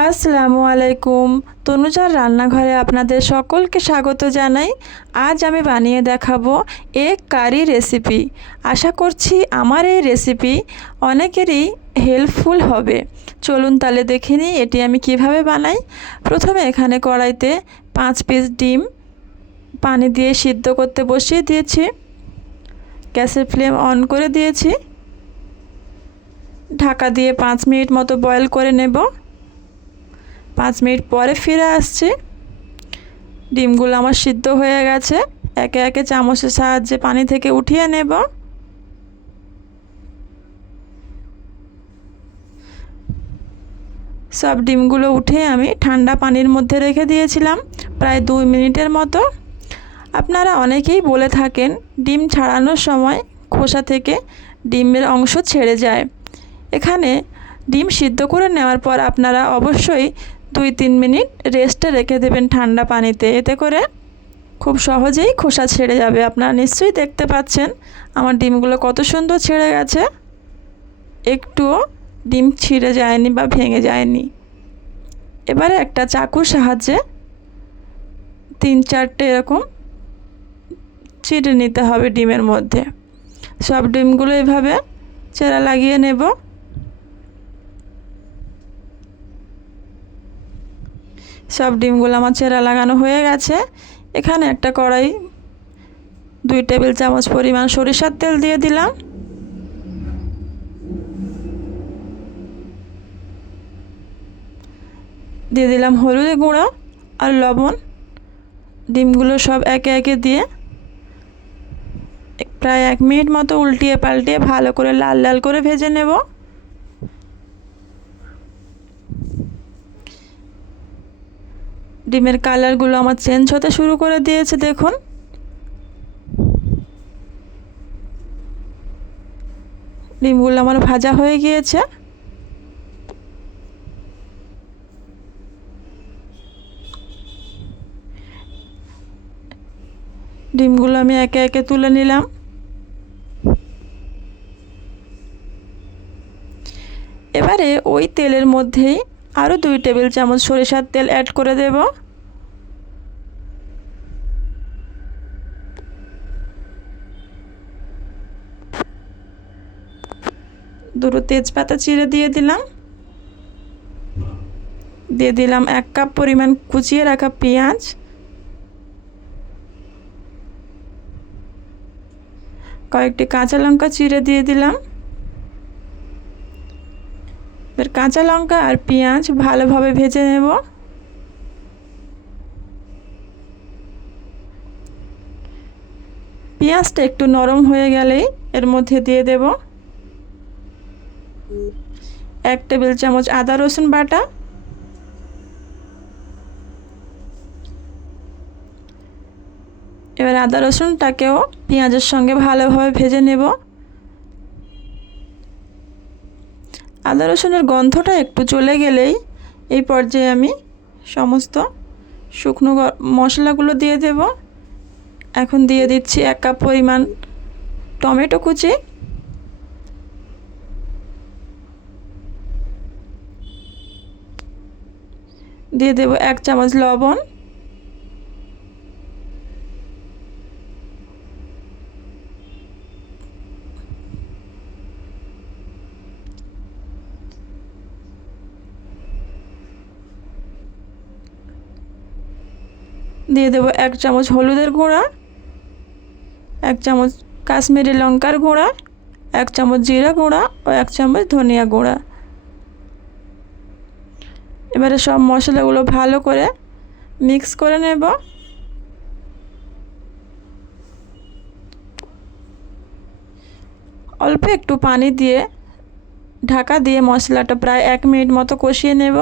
আসসালামু আলাইকুম। তনুজার রান্নাঘরে আপনাদের সকলকে স্বাগত জানাই। আজ আমি বানিয়ে দেখাবো এগ কারি রেসিপি। আশা করছি আমার এই রেসিপি অনেকেরই হেল্পফুল হবে। চলুন তাহলে দেখে নিই এটি আমি কিভাবে বানাই। প্রথমে এখানে কড়াইতে 5 পিস ডিম পানি দিয়ে সিদ্ধ করতে বসিয়ে দিয়েছি। গ্যাসের ফ্লেম অন করে দিয়েছি। ঢাকা দিয়ে 5 মিনিট মতো বয়েল করে নেব। 5 মিনিট পরে ফিরে আসছি। ডিমগুলো আমার সিদ্ধ হয়ে গেছে। একে একে চামচের সাহায্যে পানি থেকে উঠিয়ে নেব। সব ডিমগুলো উঠে আমি ঠান্ডা পানির মধ্যে রেখে দিয়েছিলাম প্রায় 2 মিনিটের মতো। আপনারা অনেকেই বলে থাকেন ডিম ছাড়ানোর সময় খোসা থেকে ডিমের অংশ ছেড়ে যায়। এখানে ডিম সিদ্ধ করে নেওয়ার পর আপনারা অবশ্যই 2-3 মিনিট রেস্টে রেখে দেবেন ঠান্ডা পানিতে। এতে করে খুব সহজেই খোসা ছেড়ে যাবে। আপনারা নিশ্চয়ই দেখতে পাচ্ছেন আমার ডিমগুলো কত সুন্দর ছেড়ে গেছে, একটুও ডিম ছিঁড়ে যায়নি বা ভেঙে যায়নি। এবারে একটা চাকুর সাহায্যে 3-4টে এরকম চিড়ে নিতে হবে ডিমের মধ্যে। সব ডিমগুলো এভাবে চেরা লাগিয়ে নেব। সব ডিমগুলো আমার চেরা লাগানো হয়ে গেছে। এখানে একটা কড়াই 2 টেবিল চামচ পরিমাণ সরিষার তেল দিয়ে দিলাম। দিয়ে দিলাম হলুদের গুঁড়ো আর লবণ। ডিমগুলো সব একে একে দিয়ে প্রায় 1 মিনিট মতো উল্টিয়ে পাল্টিয়ে ভালো করে লাল লাল করে ভেজে নেব। ডিমের কালারগুলো আমার চেঞ্জ হতে শুরু করে দিয়েছে, দেখুন। ডিমগুলো আমার ভাজা হয়ে গিয়েছে। ডিমগুলো আমি একে একে তুলে নিলাম। এবারে ওই তেলের মধ্যেই আরও 2 টেবিল চামচ সরিষার তেল অ্যাড করে দেব। দুটো তেজপাতা চিড়ে দিয়ে দিলাম। দিয়ে দিলাম 1 কাপ পরিমাণ কুচিয়ে রাখা পেঁয়াজ। কয়েকটি কাঁচা লঙ্কা চিড়ে দিয়ে দিলাম। এবার কাঁচা লঙ্কা আর পেঁয়াজ ভালোভাবে ভেজে নেব। পেঁয়াজটা একটু নরম হয়ে গেলেই এর মধ্যে দিয়ে দেব 1 টেবিল চামচ আদা রসুন বাটা। এবার আদা রসুনটাকেও পেঁয়াজের সঙ্গে ভালোভাবে ভেজে নেব। আদা রসুনের গন্ধটা একটু চলে গেলেই এই পর্যায়ে আমি সমস্ত শুকনো মশলাগুলো দিয়ে দেব। এখন দিয়ে দিচ্ছি 1 কাপ পরিমাণ টমেটো কুচি। দিয়ে দেব 1 চামচ লবণ। দিয়ে দেব 1 চামচ হলুদের গুঁড়া, 1 চামচ কাশ্মীরি লঙ্কার গুঁড়া, 1 চামচ জিরা গুঁড়া ও 1 চামচ ধনিয়া গুঁড়া। এবারে সব মশলাগুলো ভালো করে মিক্স করে নেব। অল্প একটু পানি দিয়ে ঢাকা দিয়ে মশলাটা প্রায় 1 মিনিট মতো কষিয়ে নেব।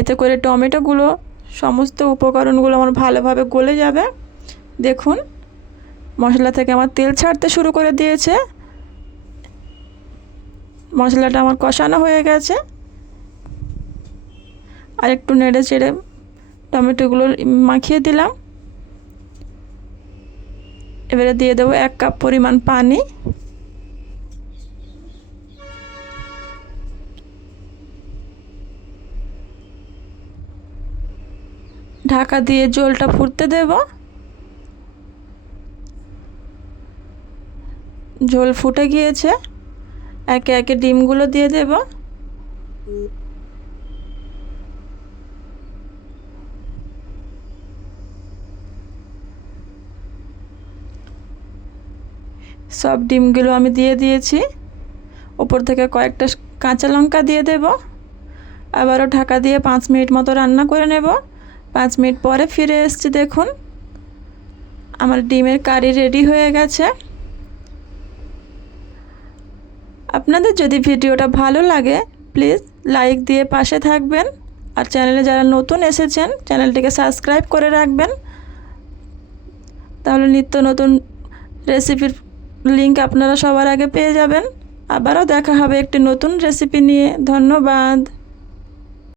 এতে করে টমেটোগুলো সমস্ত উপকরণগুলো আমার ভালোভাবে গলে যাবে। দেখুন মশলা থেকে আমার তেল ছাড়তে শুরু করে দিয়েছে। মশলাটা আমার কষানো হয়ে গেছে। আর একটু নেড়ে চেড়ে টমেটোগুলো মাখিয়ে দিলাম। এবারে দিয়ে দেবো 1 কাপ পরিমাণ পানি। ঢাকা দিয়ে ঝোলটা ফুটতে দেব। ঝোল ফুটে গিয়েছে, একে একে ডিমগুলো দিয়ে দেব। সব ডিমগুলো আমি দিয়ে দিয়েছি। উপর থেকে কয়েকটা কাঁচা লঙ্কা দিয়ে দেব। আবারও ঢাকা দিয়ে 5 মিনিট মতো রান্না করে নেব। 5 মিনিট পরে ফিরে এসেছি, দেখুন আমার ডিমের কারি রেডি হয়ে গেছে। আপনাদের যদি ভিডিওটা ভালো লাগে প্লিজ লাইক দিয়ে পাশে থাকবেন, আর চ্যানেলে যারা নতুন এসেছেন চ্যানেলটিকে সাবস্ক্রাইব করে রাখবেন, তাহলে নিত্য নতুন রেসিপির লিংক আপনারা সবার আগে পেয়ে যাবেন। আবারও দেখা হবে একটি নতুন রেসিপি নিয়ে। ধন্যবাদ।